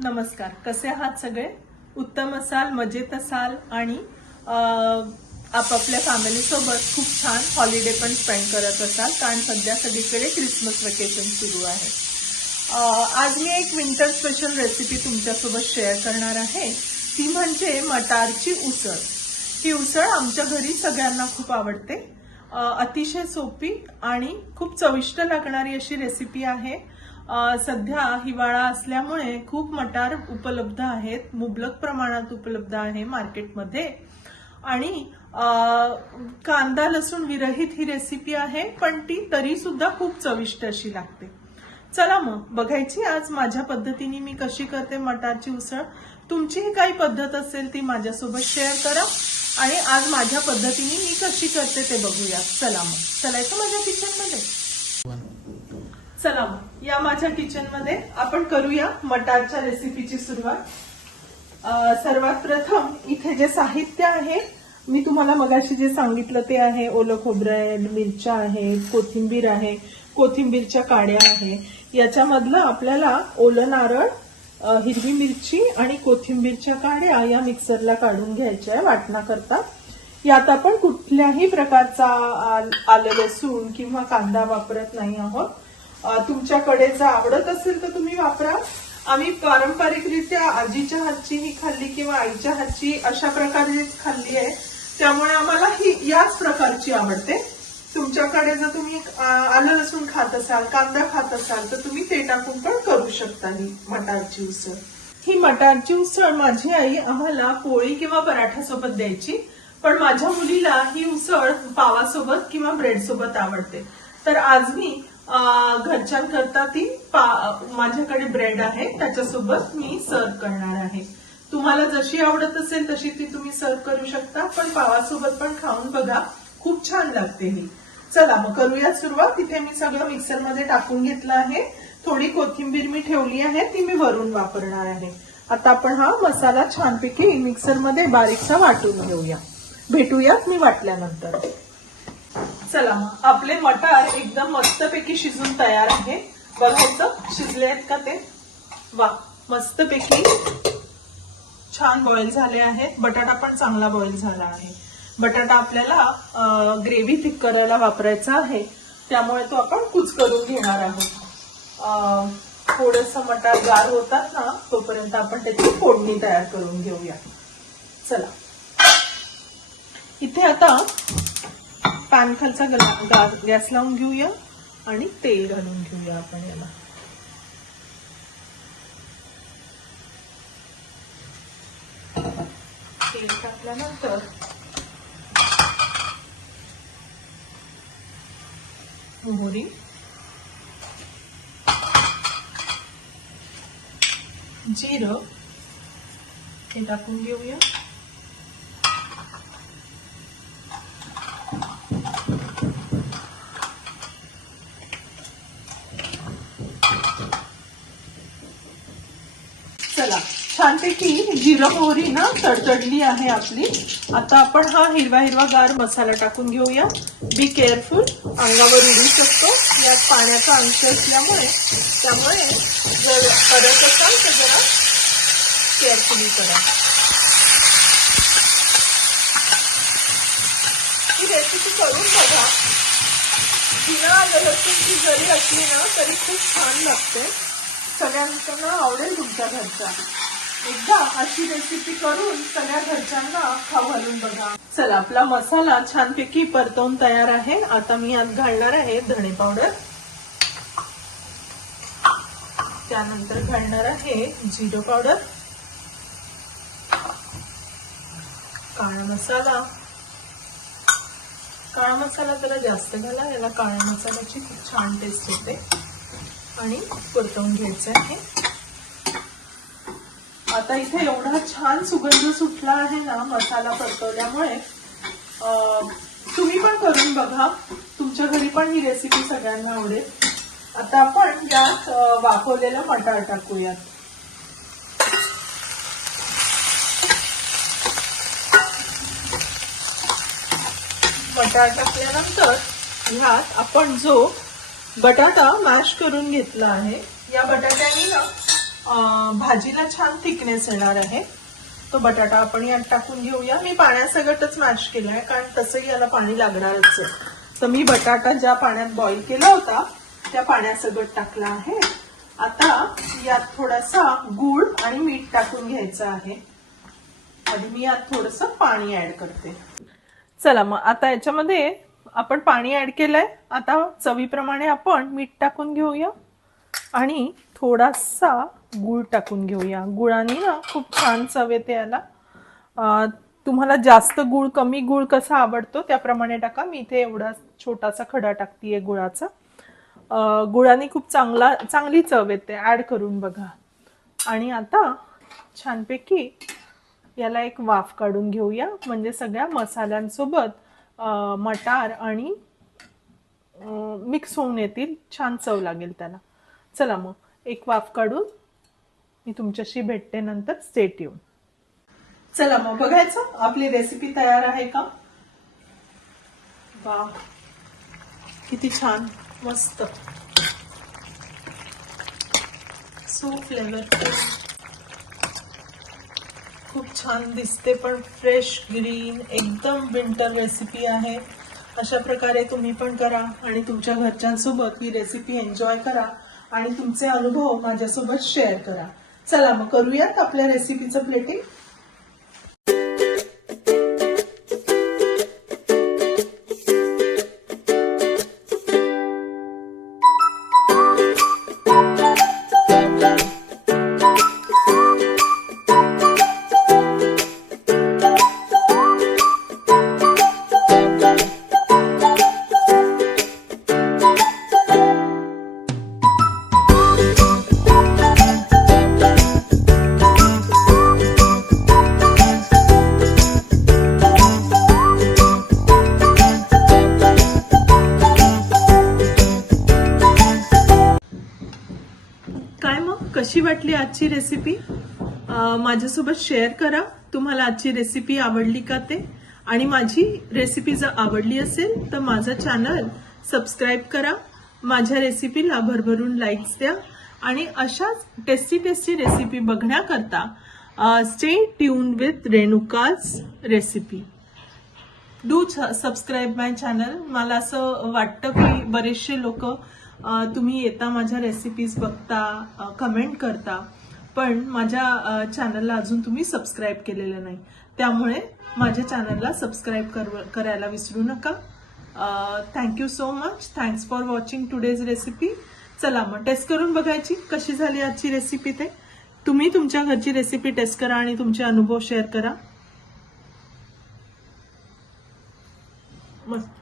नमस्कार. कसे आहात सगळे? उत्तम असाल, मजेत असाल आणि आपापल्या फॅमिली सोबत खूप छान हॉलिडे पण स्पेंड करत असाल, कारण सध्या सगळीकडे क्रिसमस वेकेशन सुरू आहे. आज मी एक विंटर स्पेशल रेसिपी तुमच्यासोबत शेअर करणार आहे. ती म्हणजे मटारची उसळ. ही उसळ आमच्या घरी सगळ्यांना खूप आवडते. अतिशय सोपी आणि खूप चविष्ट लागणारी अशी रेसिपी आहे. सध्या हिवाळा असल्यामुळे खूप मटार उपलब्ध आहेत, मुबलक प्रमाणात उपलब्ध आहे मार्केटमध्ये. आणि कांदा लसूण विरहित ही रेसिपी आहे, पण ती तरी सुद्धा खूप चविष्ट अशी लागते. चला मग बघायची आज माझ्या पद्धतीने मी कशी करते मटारची उसळ. तुमचीही काही पद्धत असेल ती माझ्यासोबत शेअर करा आणि आज माझ्या पद्धतीने मी कशी करते ते बघूया. चला मग चलायचं माझ्या किचन मध्ये. चला मग या माझ्या किचन मध्ये आपण करूया मटारच्या रेसिपीची सुरुवात. सर्वात प्रथम इथे जे साहित्य आहे मी तुम्हाला मगाशी जे सांगितलं ते आहे. ओलं खोबरं आहे, मिरच्या आहे, कोथिंबीर आहे, कोथिंबीरच्या काड्या आहे. याच्यामधलं आपल्याला ओलं नारळ, हिरवी मिरची आणि कोथिंबीरच्या काड्या या मिक्सरला काढून घ्यायच्या आहे वाटणा करता. यात आपण कुठल्याही प्रकारचा आलं लसूण किंवा कांदा वापरत नाही आहोत. तुमच्याकडे जर आवडत असेल तर तुम्ही वापरा. आम्ही पारंपरिकरित्या आजीच्या हातची ही खाल्ली किंवा आईच्या हातची अशा प्रकारेच खाल्ली आहे, त्यामुळे आम्हाला ही याच प्रकारची आवडते. तुमच्याकडे जर तुम्ही आलं लसूण खात असाल, कांदा खात असाल तर तुम्ही ते टाकून पण करू शकता ही मटारची उसळ. ही मटारची उसळ माझी आई आम्हाला पोळी किंवा पराठा सोबत द्यायची, पण माझ्या मुलीला ही उसळ पावासोबत किंवा ब्रेड सोबत आवडते. तर आज मी घरच्यांकरता ती माझ्याकडे ब्रेड आहे त्याच्यासोबत मी सर्व करणार आहे. तुम्हाला जशी आवडत असेल तशी ती तुम्ही सर्व करू शकता, पण पावासोबत पण खाऊन बघा, खूप छान लागते ही. चला मग करूया सुरुवात. इथे मी सगळं मिक्सर मध्ये टाकून घेतलं आहे. थोडी कोथिंबीर मी ठेवली आहे, ती मी वरून वापरणार आहे. आता आपण हा मसाला छानपैकी मिक्सर मध्ये बारीकसा वाटून घेऊया. भेटूयात मी वाटल्यानंतर. चला मग आपले मटार एकदम मस्तपैकी शिजून तयार आहे. बघायचं शिजले आहेत का ते. वा, मस्तपैकी छान बॉईल झाले आहेत. बटाटा पण चांगला बॉईल झाला आहे. बटाटा आपल्याला ग्रेव्ही थिक करायला वापरायचा आहे, त्यामुळे तो आपण कुच करून घेणार आहोत. थोडस मटार गार होतात ना तोपर्यंत आपण त्याची फोडणी तयार करून घेऊया. चला इथे आता पॅन खालचा गॅस लावून घेऊया आणि तेल घालून घेऊया आपण याला. तेल टाकल्यानंतर मोहरी, जिरं हे टाकून घेऊया. चला छानपैकी जिरं मोहरी ना तडतडली आहे आपली. आता आपण हा हिरवा गार मसाला टाकून घेऊया. बी केअरफुल, अंगावर उडू शकतो, यात पाण्याचा अंश असल्यामुळे, त्यामुळे जर करत असाल तर जरा केअरफुली करा. ही रेसिपी करून बघा. बिना आलं लसूणची जरी असली ना तरी खूप छान लागते. सगळ्यांना आवडेल तुमच्या घरचा. एकदा अशी रेसिपी करून सगळ्या घरच्यांना खाऊ घालून बघा. चला आपला मसाला छानपैकी परतवून तयार आहे. आता मी यात घालणार आहे धणे पावडर, त्यानंतर घालणार आहे जिरं पावडर, काळा मसाला. काळा मसाला जरा जास्त घाला, याला काळ्या मसाल्याची खूप छान टेस्ट येते. आणि परतवून घ्यायचं आहे. आता इथे एवढा छान सुगंध सुटला आहे ना मसाला परतवल्यामुळे. तुम्ही पण करून बघा, तुमच्या घरी पण ही रेसिपी सगळ्यांना आवडेल. आता आपण यात वाफवलेला मटार टाकूयात. मटार टाकल्यानंतर ह्यात आपण जो बटाटा मॅश करून घेतला आहे, या बटाट्याने ना भाजीला छान थिकनेस येणार आहे. तो बटाटा आपण यात टाकून घेऊया. मी पाण्यासकटच मॅश केलाय कारण तसंही याला पाणी लागणारच आहे. तर मी बटाटा ज्या पाण्यात बॉईल केला होता त्या पाण्यासकट टाकला आहे. आता यात थोडासा गूळ आणि मीठ टाकून घ्यायचं आहे. आधी मी यात थोडंसं पाणी ऍड करते. चला मग आता याच्यामध्ये आपण पाणी ऍड केलंय. आता चवीप्रमाणे आपण मीठ टाकून घेऊया आणि थोडासा गूळ टाकून घेऊया. गुळाने ना खूप छान चव येते याला. तुम्हाला जास्त गूळ कमी गूळ कसा आवडतो त्याप्रमाणे टाका. मी इथे एवढा छोटासा खडा टाकतीये गुळाचा. गुळाने खूप चांगली चव येते. ऍड करून बघा. आणि आता छानपैकी याला एक वाफ काढून घेऊया म्हणजे सगळ्या मसाल्यांसोबत मटार आणि मिक्स होऊन येतील. छान चव लागेल त्याला. चला मग एक वाफ काढून मी तुमच्याशी भेटते नंतर. Stay tune. चला मग बघायचं आपली रेसिपी तयार आहे का. वाह किती छान मस्त. So flavourful. खूप छान दिसते पण फ्रेश ग्रीन एकदम विंटर रेसिपी आहे. अशा प्रकारे तुम्ही पण करा आणि तुमच्या घरच्यांसोबत ही रेसिपी एन्जॉय करा आणि तुमचे अनुभव माझ्यासोबत शेअर करा. चला मग करूयात आपल्या रेसिपीचं प्लेटिंग. कशी वाटली आजची रेसिपी माझ्यासोबत शेअर करा. तुम्हाला आजची रेसिपी आवडली का ते. आणि माझी रेसिपी जर आवडली असेल तर माझं चॅनल सबस्क्राईब करा. माझ्या रेसिपीला भरभरून लाईक्स द्या आणि अशाच टेस्टी रेसिपी बघण्याकरता stay tuned with Renuka's recipe. Do subscribe my channel. मला असं वाटतं की बरेचसे लोक तुम्ही येता माझ्या रेसिपीज बघता कमेंट करता पण माझ्या चॅनलला अजून तुम्ही सबस्क्राईब केलेलं नाही. त्यामुळे माझ्या चॅनलला सबस्क्राईब करायला विसरू नका. Thank you so much. Thanks for watching today's recipe. चला मग टेस्ट करून बघायची कशी झाली आजची रेसिपी ते. तुम्ही तुमच्या घरची रेसिपी टेस्ट करा आणि तुमचे अनुभव शेअर करा. मस्त.